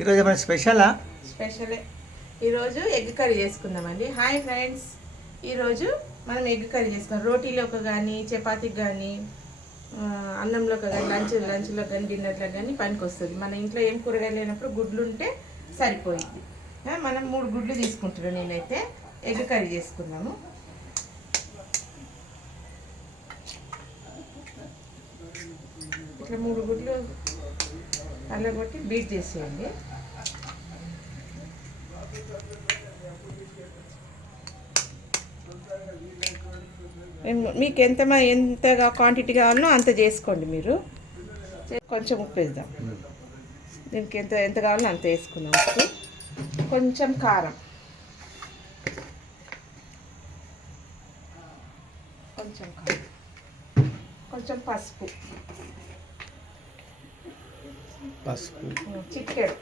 ఈరోజు మన స్పెషలా? స్పెషలే. ఈరోజు ఎగ్ కర్రీ చేసుకుందామండి. Hi friends. ఈరోజు మనం ఎగ్ కర్రీ చేసుకుందాం. రోటీలోకి కానీ చపాతీకి కానీ అన్నంలోకి కానీ లంచ్ లంచ్లో కానీ డిన్నర్లో కానీ పనికి వస్తుంది మన ఇంట్లో ఏం కూరగాయలు లేనప్పుడు గుడ్లు ఉంటే సరిపోయింది. మనం మూడు గుడ్లు తీసుకుంటున్నాను నేనైతే. ఎగ్ కర్రీ చేసుకుందాము. ఇట్లా మూడు గుడ్లు కొట్టి బీట్ చేసేయండి. మీకు ఎంత ఎంతగా క్వాంటిటీ కావాలో అంత చేసుకోండి మీరు. చే- కొంచెం ఉప్పు వేద్దాం. దీనికి ఎంత ఎంత కావాలో అంత వేసుకుందాం ఉప్పు. కొంచెం కారం. కొంచెం కారం. కొంచెం పసుపు. పసుపు. చికెన్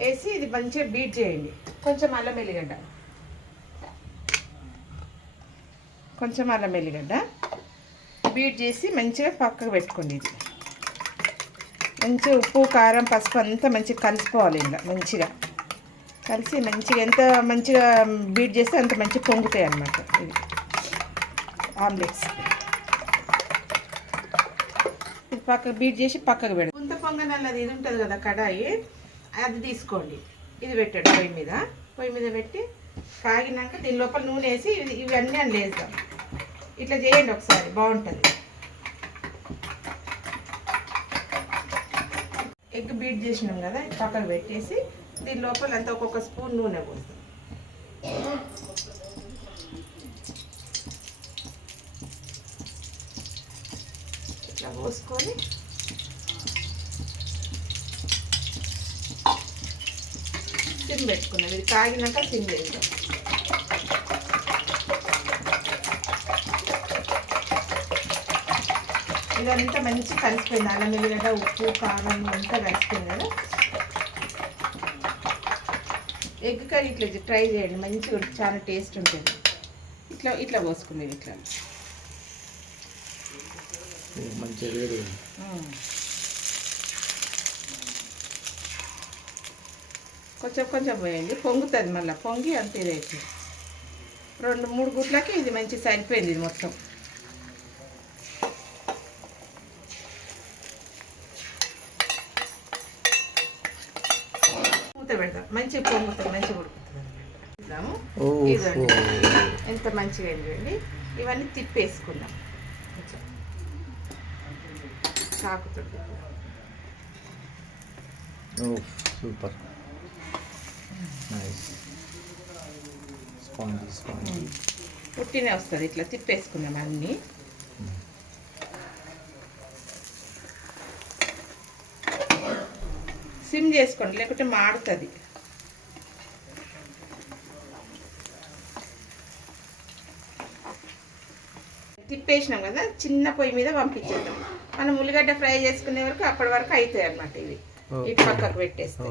వేసి ఇది మంచిగా బీట్ చేయండి. కొంచెం అల్లం వెల్లిగడ్డ కొంచెం అల్లం వెల్లిగడ్డ బీట్ చేసి మంచిగా పక్కకు పెట్టుకోండి ఇది. మంచిగా ఉప్పు కారం పసుపు అంతా మంచిగా కలిసిపోవాలి ఇంకా మంచిగా. కలిసి మంచిగా ఎంత మంచిగా బీట్ చేస్తే అంత మంచిగా పొంగుతాయి అన్నమాట ఇది ఆమ్లెట్స్. ఇది పక్కకు బీట్ చేసి పక్కకు పెడతాం గుంత ఇది ఉంటుంది కదా కడాయి అది తీసుకోండి. ఇది పెట్టండి పొయ్యి మీద. పొయ్యి మీద పెట్టి కాగినాక దీని లోపల నూనె వేసి ఇవన్నీ అని వేద్దాం. ఇట్లా చేయండి ఒకసారి బాగుంటుంది. ఎగ్ బీట్ చేసినాం కదా పక్కన పెట్టేసి దీని లోపల అంతా ఒక్కొక్క స్పూన్ నూనె పోస్తాం. ఇట్లా పోసుకొని సిమ్ పెట్టుకున్నాం ఇది కాగినాక సిమ్ చేద్దాం ఇదంతా మంచి కలిసిపోయింది. అల్లం వెల్లిగడ్డ ఉప్పు కారం అంతా కలిసిపోయింది కదా. ఎగ్ కర్రీ ఇట్లా ట్రై చేయండి. మంచిగా. చాలా టేస్ట్ ఉంటుంది. ఇట్లా ఇట్లా పోసుకునేది ఇట్లా. మంచిగా వేడి ఉమ్. కొంచెం కొంచెం పోయండి పొంగుతుంది మళ్ళీ. పొంగి అంత ఇదైతే రెండు మూడు గుట్లకి ఇది మంచి సరిపోయింది ఇది మొత్తం. మూత పెడతాం. మంచిగా పొంగుతుంది మంచిగా ఉడుకుతుంది. ఎంత మంచిగా అయిందండి ఇవన్నీ తిప్పేసుకుందాం. కొంచెం. చాకుతో oh super. Nice spongy spongy పుట్టినే వస్తుంది ఇట్లా తిప్పేసుకున్నాం అన్నీ. సిమ్ చేసుకోండి లేకుంటే మాడుతుంది. తిప్పేసినాం కదా చిన్న పొయ్యి మీద పంపించేద్దాం. మనం ఉల్లిగడ్డ ఫ్రై చేసుకునే వరకు అప్పటి వరకు అవుతాయి అన్నమాట ఇవి. ఇటు పక్కకు పెట్టేస్తే?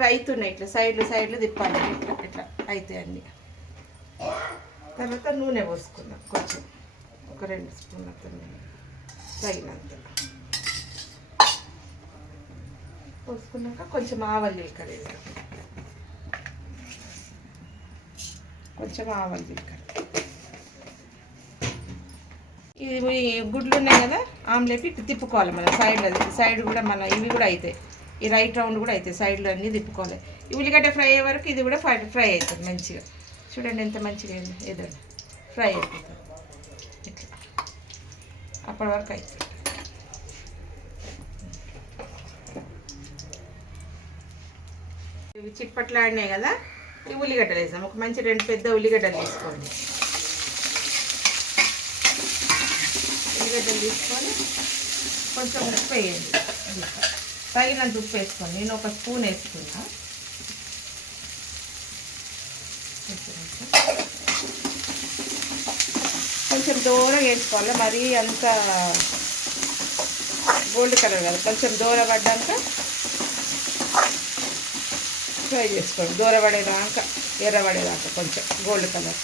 అవి అవుతున్నాయి ఇట్లా సైడ్లు సైడ్లు తిప్పాలి. ఇట్లా ఇట్లా అవుతాయి అన్నీ. తర్వాత నూనె పోసుకున్నాం కొంచెం. ఒక రెండు స్పూన్ల నూనె తగినంత. పోసుకున్నాక కొంచెం ఆవలు జీలకర్ర వేద్దాం కొంచెం ఆవలు జీలకర్ర. ఇది గుడ్లు ఉన్నాయి కదా ఆమ్లెట్ ఇటు తిప్పుకోవాలి మనం సైడ్లో సైడ్ కూడా మన ఇవి కూడా అవుతాయి ఈ రైట్ రౌండ్ కూడా అవుతాయి సైడ్లో అన్నీ తిప్పుకోవాలి. ఈ ఉల్లిగడ్డ ఫ్రై అయ్యే వరకు ఇది కూడా ఫ్రై ఫ్రై అవుతుంది మంచిగా. చూడండి ఎంత మంచిగా అయింది. ఏదో ఫ్రై అయిపోతుంది. ఇట్లా. అప్పటి వరకు అవుతుంది ఇవి చిట్పట్లు ఆడినాయి కదా ఈ ఉల్లిగడ్డలు వేసాం ఒక మంచి రెండు పెద్ద ఉల్లిగడ్డలు తీసుకోండి. ఉల్లిగడ్డలు తీసుకొని కొంచెం ఉప్పు వేయండి. తగినంత ఉప్పు వేసుకోండి. నేను ఒక స్పూన్ వేసుకున్నా. కొంచెం దూరం వేసుకోవాలి. మరీ అంత గోల్డ్ కలర్ కదా. కొంచెం దూర పడ్డాక ఫ్రై చేసుకోండి. దూర పడేదాకా ఎర్రబడేదాకా కొంచెం గోల్డ్ కలర్.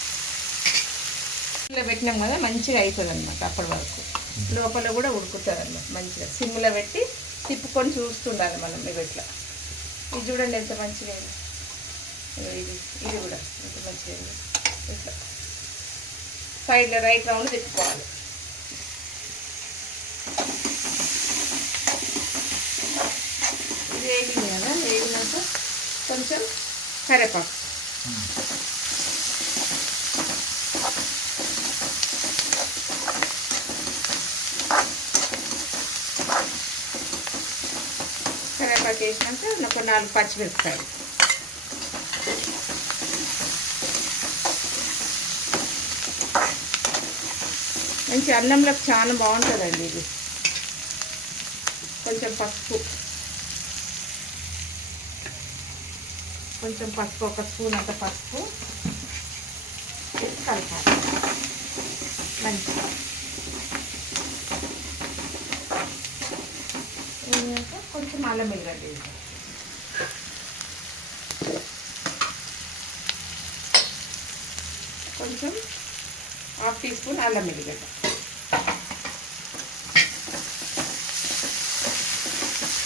సిమ్లో పెట్టినాం కదా మంచిగా అవుతుంది అనమాట అప్పటి వరకు. లోపల కూడా ఉడుకుతుంది అన్నమాట మంచిగా. సిమ్లో పెట్టి తిప్పుకొని చూస్తుండాలి మనం ఇవి ఇట్లా. ఇది చూడండి ఎంత మంచిగా ఇది ఇది కూడా ఎంత మంచిగా అయింది ఇట్లా. సైడ్లో రైట్ రౌండ్ తిప్పుకోవాలి. ఇది వేగింది కదా వేగినాక కొంచెం కరేపాకు కరేపాకు వేసినాక ఒక నాలుగు పచ్చిమిరపకాయలు. మంచి అన్నంలోకి చాలా బాగుంటుందండి ఇది. కొంచెం పసుపు. కొంచెం పసుపు ఒక స్పూన్ అంత పసుపు కలపాలి. మంచిగా. కొంచెం అల్లం వెల్లిగడ్డ వేసాం కొంచెం హాఫ్ టీ స్పూన్ అల్లం వెల్లిగడ్డ.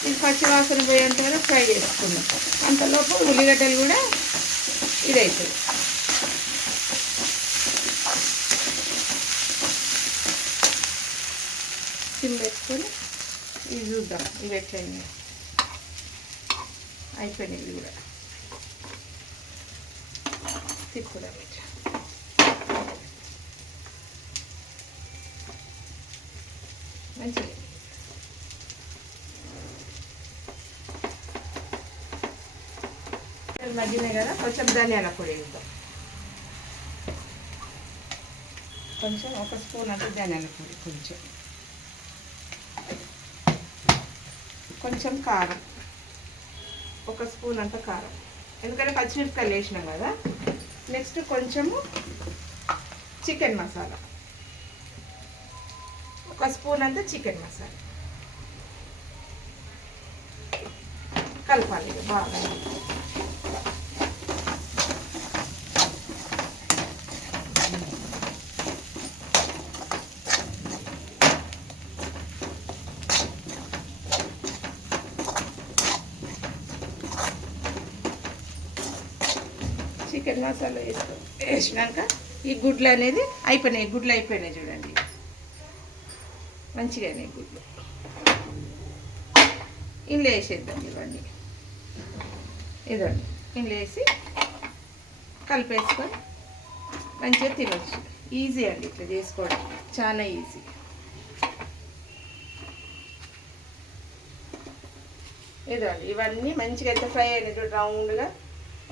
ఇది పచ్చివాసన పోయేంత వరకు ఫ్రై చేసుకున్నాం. అంతలోపు ఉల్లిగడ్డలు కూడా ఇదవుతుంది సిమ్ పెట్టుకొని ఇది చూద్దాం. ఇవి ఎట్లయినాయి. అయిపోయినాయి ఇవి కూడా. తిప్పుదా పెట్ట మంచిగా మగ్గినాయి కదా కొంచెం ధనియాల పొడి వేద్దాం. కొంచెం ఒక స్పూన్ అంటే ధనియాల పొడి కొంచెం. కొంచెం కారం. ఒక స్పూన్ అంత కారం. ఎందుకంటే పచ్చిమిరపకాయలు వేసినాం కదా. నెక్స్ట్ కొంచెము చికెన్ మసాలా. ఒక స్పూన్ అంత చికెన్ మసాలా. కలపాలి బాగా. చికెన్ మసాలా వేసుకో వేసినాక ఈ గుడ్లు అనేది అయిపోయినాయి. గుడ్లు అయిపోయినాయి చూడండి. మంచిగా అయినాయి గుడ్లు. ఇందులో వేసేద్దాం ఇవ్వండి ఇదండి ఇందులో వేసి కలిపేసుకొని మంచిగా తినచ్చు. ఈజీ అండి ఇట్లా చేసుకోవడం. చాలా ఈజీ. ఇదండి ఇవన్నీ మంచిగా అయితే ఫ్రై అయినట్టు రౌండ్గా.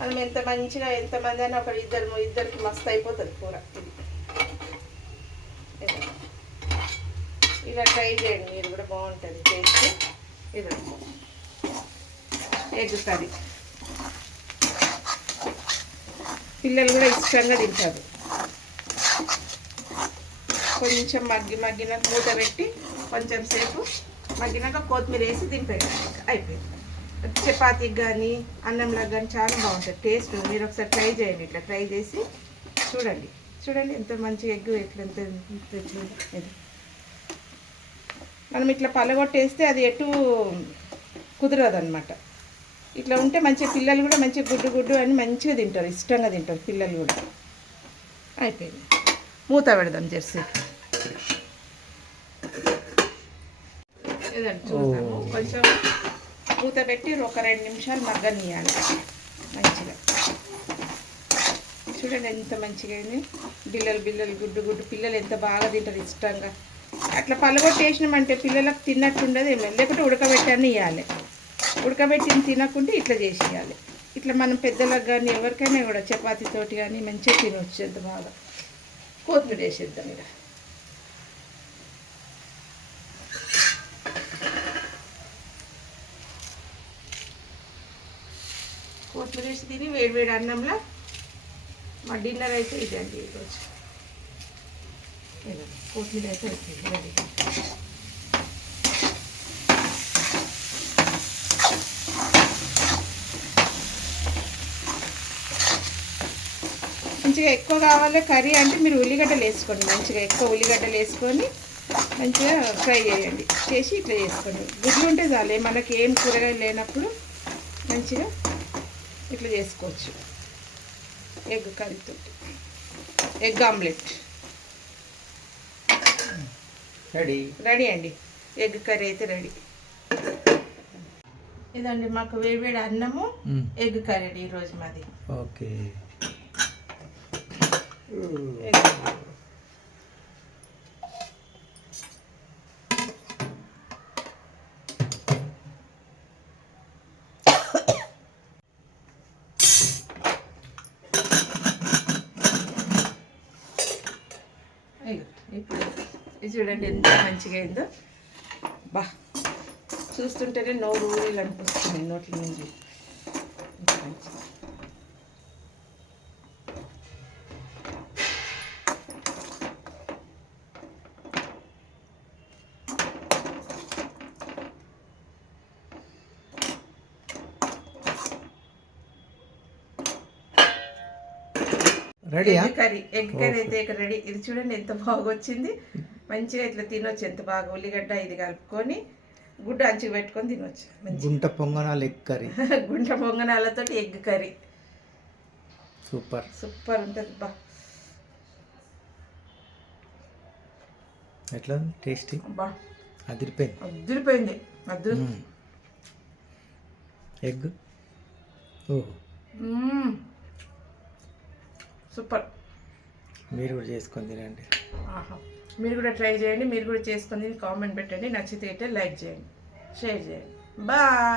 మనం ఎంత మంచిగా ఎంతమంది అయినా ఒక ఇద్దరు ఇద్దరికి మస్తు అయిపోతుంది కూర ఇలా ట్రై చేయండి మీరు కూడా బాగుంటుంది టేస్ట్. ఇది ఎగ్ కర్రీ. పిల్లలు కూడా ఇష్టంగా తింటారు. కొంచెం మగ్గి మగ్గినాక మూత పెట్టి కొంచెం సేపు మగ్గినాక కొత్తిమీర వేసి దింపేయాలి. అయిపోయింది. చపాతీకి కానీ అన్నంలోకి కానీ చాలా బాగుంటుంది. టేస్ట్ మీరు ఒకసారి ట్రై చేయండి ఇట్లా. ట్రై చేసి చూడండి. చూడండి ఎంత మంచి ఎగ్ ఎట్లా ఎంత. ఇది. మనం ఇట్లా పలగొట్టేస్తే అది ఎటు కుదరదు అనమాట ఇట్లా ఉంటే మంచిగా పిల్లలు కూడా మంచిగా గుడ్డు గుడ్డు అని మంచిగా తింటారు. ఇష్టంగా తింటారు పిల్లలు కూడా. అయిపోయింది. మూత పెడదాం జెర్సీ. కొంచెం మూత పెట్టి ఒక రెండు నిమిషాలు మగ్గనియాలి మంచిగా. చూడండి ఎంత మంచిగా అయింది. బిల్లలు బిల్లలు గుడ్డు గుడ్డు. పిల్లలు ఎంత బాగా తింటారు ఇష్టంగా. అట్లా పలగొట్టేసినామంటే పిల్లలకు తిన్నట్టు ఉండదు ఏం లేకుంటే ఉడకబెట్టని ఇవ్వాలి ఉడకబెట్టిన తినకుంటే ఇట్లా చేసి ఇవ్వాలి ఇట్లా మనం పెద్దలకు కానీ ఎవరికైనా కూడా చపాతీతోటి కానీ మంచిగా తినవచ్చు ఎంత బాగా. కొత్తిమీర వేసేద్దాం ఇక. వేసి తిని వేడి వేడి అన్నంలో మా డిన్నర్ అయితే ఇదండి ఈరోజు. కొత్తిమీర అయితే వచ్చింది రెడీ. మంచిగా ఎక్కువ కావాలి కర్రీ అంటే మీరు ఉల్లిగడ్డలు వేసుకోండి. మంచిగా ఎక్కువ ఉల్లిగడ్డలు వేసుకొని మంచిగా ఫ్రై చేయండి. చేసి ఇట్లా చేసుకోండి. గుడ్లు ఉంటే చాలే. మనకి ఏం కూరగాయలు లేనప్పుడు మంచిగా ఇట్లా చేసుకోవచ్చు. ఎగ్ కర్రీతో ఎగ్ ఆమ్లెట్ రెడీ రెడీ అండి. ఎగ్ కర్రీ అయితే రెడీ ఇదండి మాకు వేడివేడి అన్నము ఎగ్ కర్రీ ఈరోజు మాది. ఓకే ఎగ్ అయ్యో, ఇప్పుడు ఇది చూడండి ఎంత మంచిగా అయిందో. బా. చూస్తుంటేనే నోరు ఊరి కనిపిస్తుంది నోట్ల నుంచి. రెడీయా ఎగ్ కర్రీ ఎగ్ కర్రీ అయితే రెడీ ఇది చూడండి ఎంత బాగా వచ్చింది. మంచిగా ఇట్లా తినొచ్చు. ఎంత బాగా ఉల్లిగడ్డ ఇది కలుపుకొని గుడ్డ అంచుకు పెట్టుకొని తినొచ్చు. మంచి గుంట పొంగనాలు ఎగ్ కర్రీ. గుంట పొంగనాలతో ఎగ్ కర్రీ. సూపర్. సూపర్ ఉంటుంది బా. ఎట్లా టేస్టీ? బా. అదిరిపోయింది. అదిరిపోయింది. అద్దరు ఎగ్? ఓహో. సూపర్. మీరు కూడా చేసుకొని తినండి. ఆహా. మీరు కూడా ట్రై చేయండి మీరు కూడా చేసుకొని కామెంట్ పెట్టండి నచ్చితే అయితే లైక్ చేయండి షేర్ చేయండి. బాయ్.